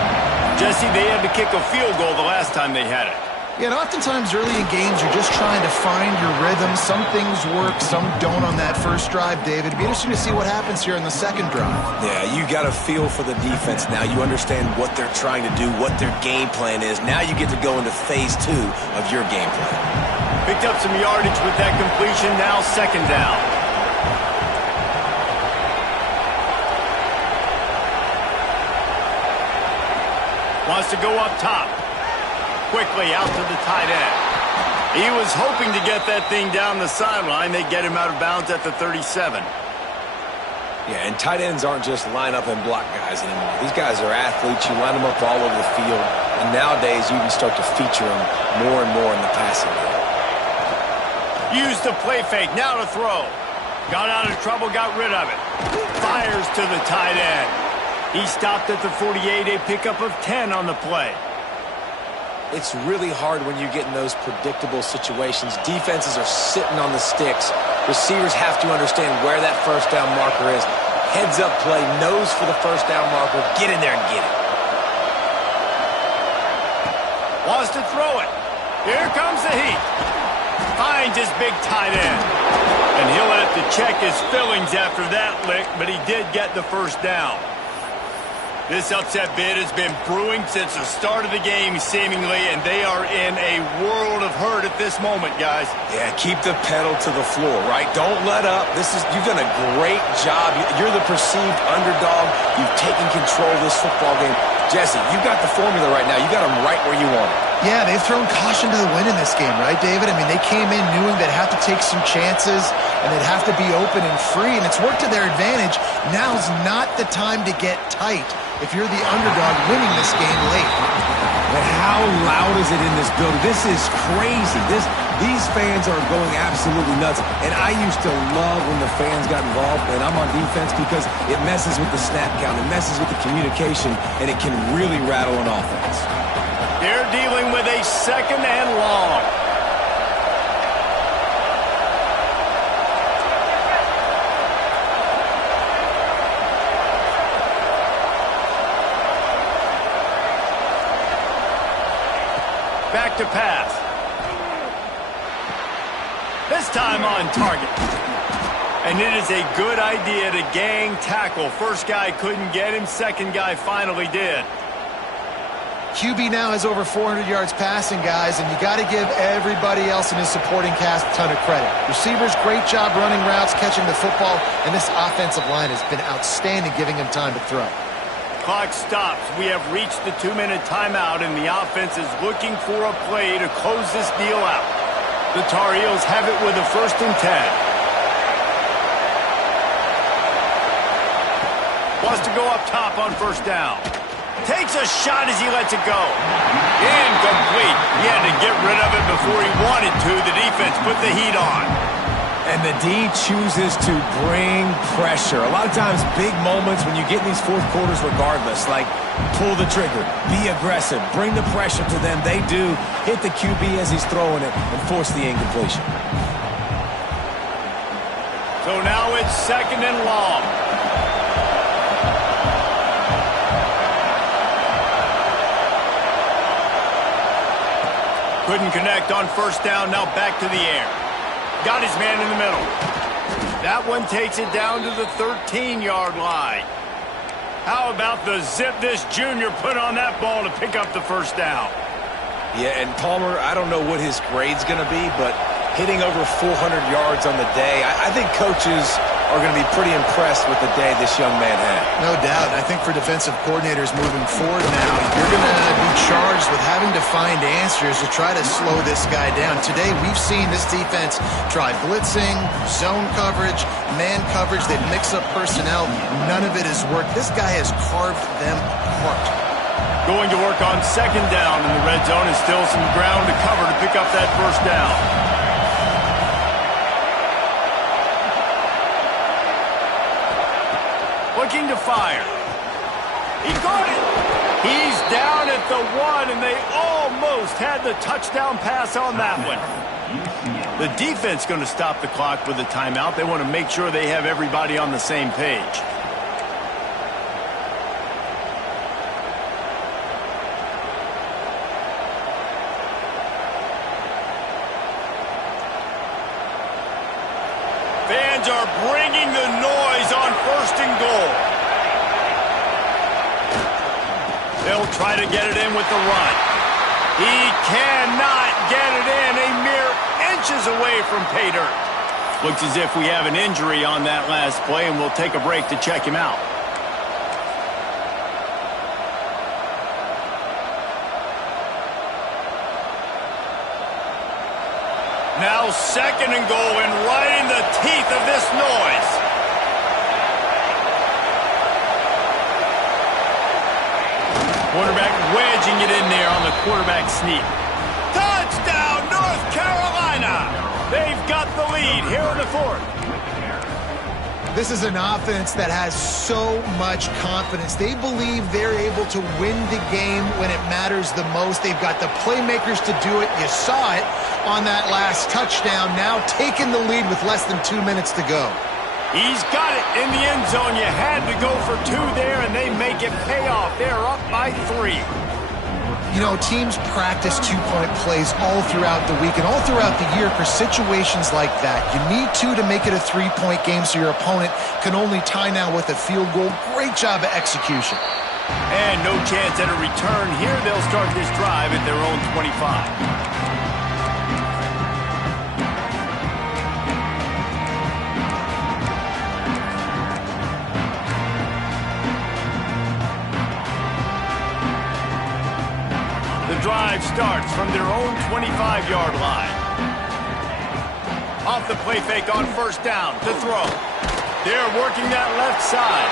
Jesse, they had to kick a field goal the last time they had it. Yeah, and oftentimes early in games, you're just trying to find your rhythm. Some things work, some don't on that first drive, David. It'd be interesting to see what happens here in the second drive. Yeah, you got a feel for the defense now. You understand what they're trying to do, what their game plan is. Now you get to go into phase 2 of your game plan. Picked up some yardage with that completion. Now second down. Wants to go up top. Quickly out to the tight end. He was hoping to get that thing down the sideline. They get him out of bounds at the 37. Yeah, and tight ends aren't just line up and block guys anymore. These guys are athletes. You line them up all over the field. And nowadays, you can start to feature them more and more in the passing game. Used the play fake. Now to throw. Got out of trouble, got rid of it. Fires to the tight end. He stopped at the 48, a pickup of 10 on the play. It's really hard when you get in those predictable situations. Defenses are sitting on the sticks. Receivers have to understand where that first down marker is. Heads up play, nose for the first down marker. Get in there and get it. Wants to throw it. Here comes the heat. Finds his big tight end. And he'll have to check his fillings after that lick, but he did get the first down. This upset bid has been brewing since the start of the game, seemingly, and they are in a world of hurt at this moment, guys. Yeah, keep the pedal to the floor, right? Don't let up. You've done a great job. You're the perceived underdog. You've taken control of this football game. Jesse, you got the formula right now. You got them right where you want it. Yeah, they've thrown caution to the wind in this game, right, David? I mean, they came in knowing they'd have to take some chances and they'd have to be open and free, and it's worked to their advantage. Now's not the time to get tight if you're the underdog winning this game late. But how loud is it in this building? This is crazy. These fans are going absolutely nuts. And I used to love when the fans got involved, and I'm on defense because it messes with the snap count, it messes with the communication, and it can really rattle an offense. They're dealing with a second and long. Back to pass. This time on target. And it is a good idea to gang tackle. First guy couldn't get him. Second guy finally did. QB now has over 400 yards passing, guys, and you got to give everybody else in his supporting cast a ton of credit. Receivers, great job running routes, catching the football, and this offensive line has been outstanding, giving him time to throw. Clock stops. We have reached the 2-minute timeout, and the offense is looking for a play to close this deal out. The Tar Heels have it with a 1st and 10. Wants to go up top on 1st down. Takes a shot as he lets it go. Incomplete. He had to get rid of it before he wanted to. The defense put the heat on. And the D chooses to bring pressure. A lot of times, big moments when you get in these fourth quarters regardless, like pull the trigger, be aggressive, bring the pressure to them. They do hit the QB as he's throwing it and force the incompletion. So now it's 2nd and long. Couldn't connect on 1st down, now back to the air. Got his man in the middle. That one takes it down to the 13-yard line. How about the zip this junior put on that ball to pick up the 1st down? Yeah, and Palmer, I don't know what his grade's going to be, but hitting over 400 yards on the day, I think coaches are going to be pretty impressed with the day this young man had. No doubt. I think for defensive coordinators moving forward now, you're going to be charged with having to find answers to try to slow this guy down. Today, we've seen this defense try blitzing, zone coverage, man coverage. They mix up personnel. None of it has worked. This guy has carved them apart. Going to work on 2nd down in the red zone, and still some ground to cover to pick up that 1st down. Looking to fire. He got it. He's down at the 1, and they almost had the touchdown pass on that one. The defense going to stop the clock with a timeout. They want to make sure they have everybody on the same page. Fans are bringing the noise on 1st and goal. They'll try to get it in with the run. He cannot get it in, a mere inches away from pay dirt. Looks as if we have an injury on that last play, and we'll take a break to check him out. Now 2nd and goal, and right in the teeth of this noise. Quarterback wedging it in there on the quarterback sneak. Touchdown, North Carolina! They've got the lead here in the 4th. This is an offense that has so much confidence. They believe they're able to win the game when it matters the most. They've got the playmakers to do it. You saw it on that last touchdown, now taking the lead with less than 2 minutes to go. He's got it in the end zone. You had to go for 2 there, and they make it pay off. They're up by 3. You know, teams practice two-point plays all throughout the week and all throughout the year for situations like that. You need to make it a 3-point game so your opponent can only tie now with a field goal. Great job of execution. And no chance at a return here. They'll start this drive at their own 25. Drive starts from their own 25-yard line. Off the play fake on 1st down to throw. They're working that left side.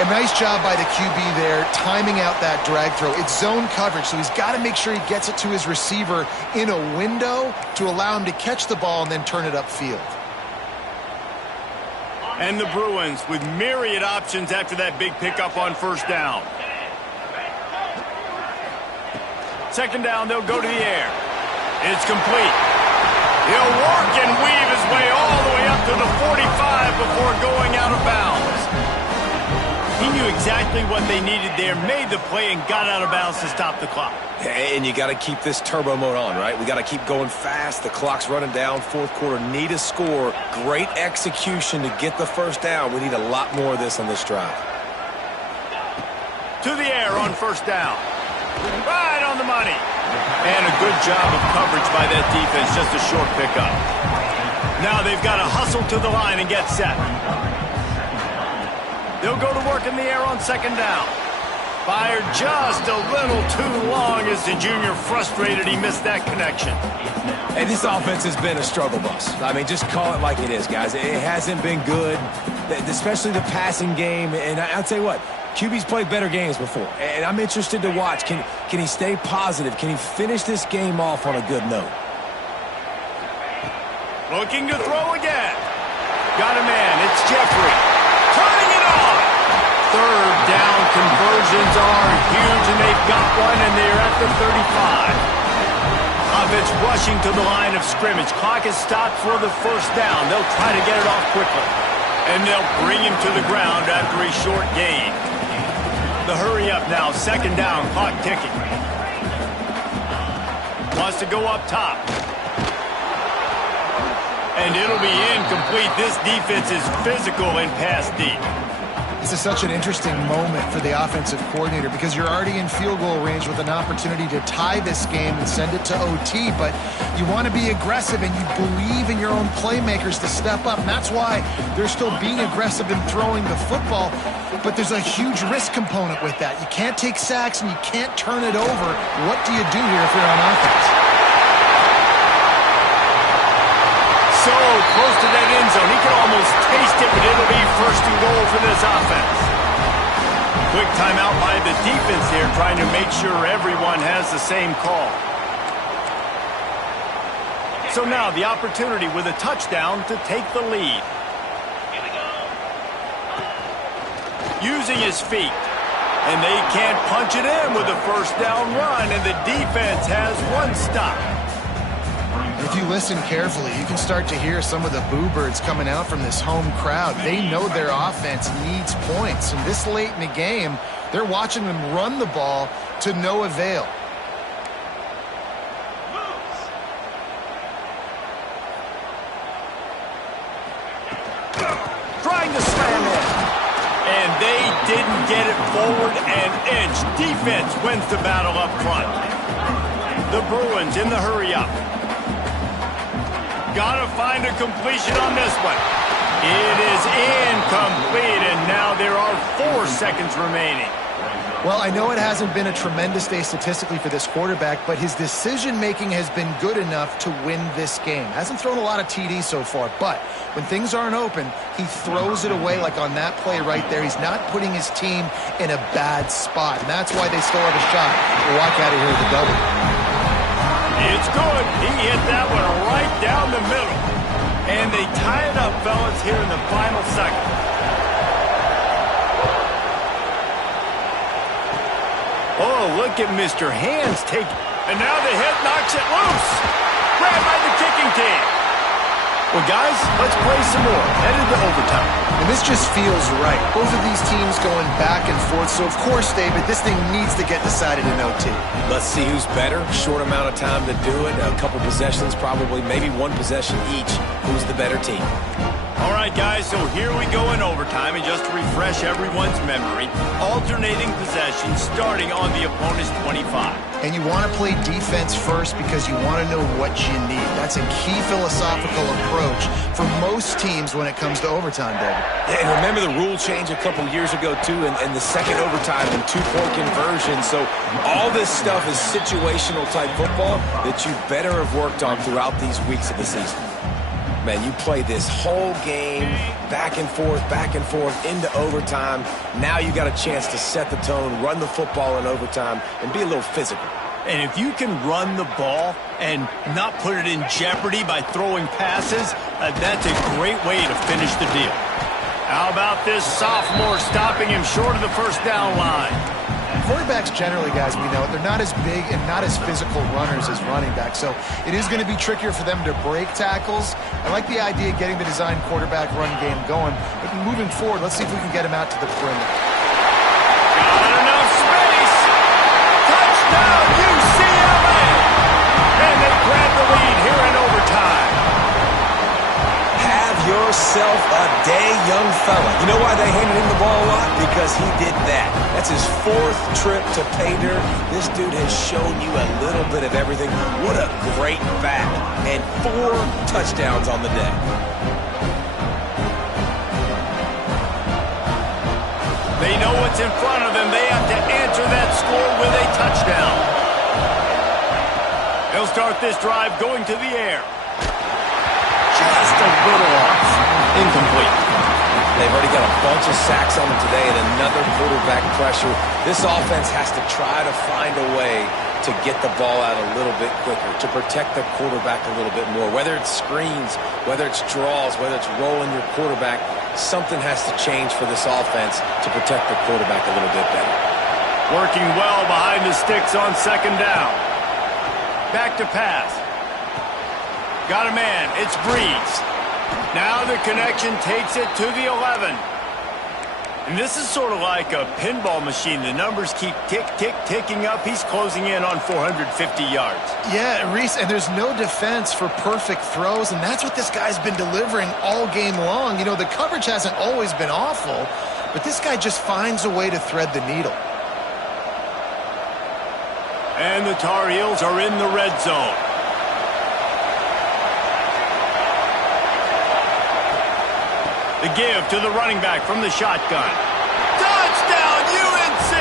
A nice job by the QB there, timing out that drag throw. It's zone coverage, so he's got to make sure he gets it to his receiver in a window to allow him to catch the ball and then turn it upfield. And the Bruins with myriad options after that big pickup on 1st down. 2nd down, they'll go to the air. It's complete. He'll work and weave his way all the way up to the 45 before going out of bounds. He knew exactly what they needed there, made the play, and got out of bounds to stop the clock. And you got to keep this turbo mode on, right? We got to keep going fast. The clock's running down. 4th quarter, need a score. Great execution to get the 1st down. We need a lot more of this on this drive. To the air on 1st down. Right on the money. And a good job of coverage by that defense. Just a short pickup. Now they've got to hustle to the line and get set. They'll go to work in the air on second down. Fired just a little too long as the junior frustrated he missed that connection. Hey, this offense has been a struggle bus. I mean, just call it like it is, guys. It hasn't been good, especially the passing game. And I'll tell you what, QB's played better games before. And I'm interested to watch. Can he stay positive? Can he finish this game off on a good note? Looking to throw again. Got a man. It's Jeffrey. Turning it on. Third down conversions are huge, and they've got one, and they're at the 35. Offense rushing to the line of scrimmage. Clock is stopped for the first down. They'll try to get it off quickly. And they'll bring him to the ground after a short gain. The hurry up now. Second down. Clock ticking. Wants to go up top. And it'll be incomplete. This defense is physical and pass deep. This is such an interesting moment for the offensive coordinator because you're already in field goal range with an opportunity to tie this game and send it to OT, but you want to be aggressive and you believe in your own playmakers to step up, and that's why they're still being aggressive in throwing the football, but there's a huge risk component with that. You can't take sacks and you can't turn it over. What do you do here if you're on offense? So close to that end zone. He can almost taste it, but it'll be first and goal for this offense. Quick timeout by the defense here, trying to make sure everyone has the same call. So now the opportunity with a touchdown to take the lead. Using his feet. And they can't punch it in with a first down run, and the defense has one stop. If you listen carefully, you can start to hear some of the boo birds coming out from this home crowd. They know their offense needs points, and this late in the game, they're watching them run the ball to no avail. Trying to slam in. And they didn't get it forward an inch. Defense wins the battle up front. The Bruins in the hurry-up. Got to find a completion on this one. It is incomplete, and now there are 4 seconds remaining. Well, I know it hasn't been a tremendous day statistically for this quarterback, but his decision-making has been good enough to win this game. Hasn't thrown a lot of TDs so far, but when things aren't open, he throws it away like on that play right there. He's not putting his team in a bad spot, and that's why they still have a shot to walk out of here with a double. It's good. He hit that one right down the middle. And they tie it up, fellas, here in the final second. Oh, look at Mr. Hands take. And now the hit knocks it loose. Grabbed by the kicking team. Well, guys, let's play some more. Headed to overtime. And this just feels right. Both of these teams going back and forth. So, of course, David, this thing needs to get decided in OT. Let's see who's better. Short amount of time to do it. A couple possessions, probably maybe one possession each. Who's the better team? All right, guys, so here we go in overtime. And just to refresh everyone's memory, alternating possessions starting on the opponent's 25. And you want to play defense first because you want to know what you need. That's a key philosophical approach for most teams when it comes to overtime, David. Yeah, and remember the rule change a couple years ago, too, and the second overtime and 2-point conversion. So all this stuff is situational type football that you better have worked on throughout these weeks of the season. Man, you play this whole game back and forth into overtime. Now you got a chance to set the tone, run the football in overtime, and be a little physical. And if you can run the ball and not put it in jeopardy by throwing passes, that's a great way to finish the deal. How about this sophomore stopping him short of the first down line? Quarterbacks generally, guys, we know, they're not as big and not as physical runners as running backs, so it is going to be trickier for them to break tackles. I like the idea of getting the design quarterback run game going, but moving forward, let's see if we can get him out to the perimeter. Got enough space! Touchdown, UCLA! And they grab the lead here in overtime. Have yourself a day young fella. You know why they handed him the ball a lot? Because he did that. That's his 4th trip to pay dirt. This dude has shown you a little bit of everything. What a great back. And 4 touchdowns on the day. They know what's in front of them. They have to answer that score with a touchdown. They'll start this drive going to the air. Just a little off. Incomplete. They've already got a bunch of sacks on them today and another quarterback pressure. This offense has to try to find a way to get the ball out a little bit quicker, to protect the quarterback a little bit more. Whether it's screens, whether it's draws, whether it's rolling your quarterback, something has to change for this offense to protect the quarterback a little bit better. Working well behind the sticks on second down. Back to pass. Got a man. It's Breeze. Now the connection takes it to the 11. And this is sort of like a pinball machine. The numbers keep ticking up. He's closing in on 450 yards. Yeah, Reese, and there's no defense for perfect throws, and that's what this guy's been delivering all game long. You know, the coverage hasn't always been awful, but this guy just finds a way to thread the needle. And the Tar Heels are in the red zone. The give to the running back from the shotgun. Touchdown, UNC!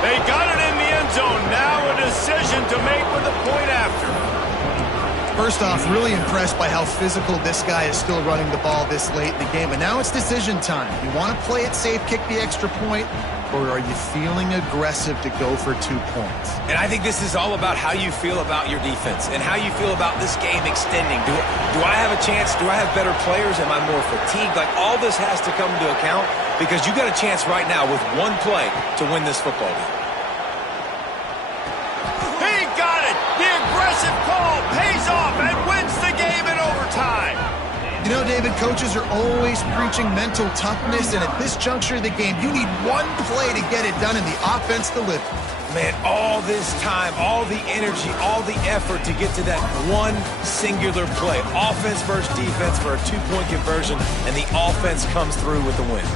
They got it in the end zone. Now a decision to make with a point after. First off, really impressed by how physical this guy is still running the ball this late in the game. And now it's decision time. You want to play it safe, kick the extra point, or are you feeling aggressive to go for 2 points? And I think this is all about how you feel about your defense and how you feel about this game extending. Do I have a chance? Do I have better players? Am I more fatigued? Like, all this has to come into account because you got a chance right now with 1 play to win this football game. He got it! The aggressive call pays off and wins the game in overtime. You know, David, coaches are always preaching mental toughness, and at this juncture of the game, you need 1 play to get it done, and the offense delivers. Man, all this time, all the energy, all the effort to get to that 1 singular play. Offense versus defense for a 2-point conversion, and the offense comes through with the win.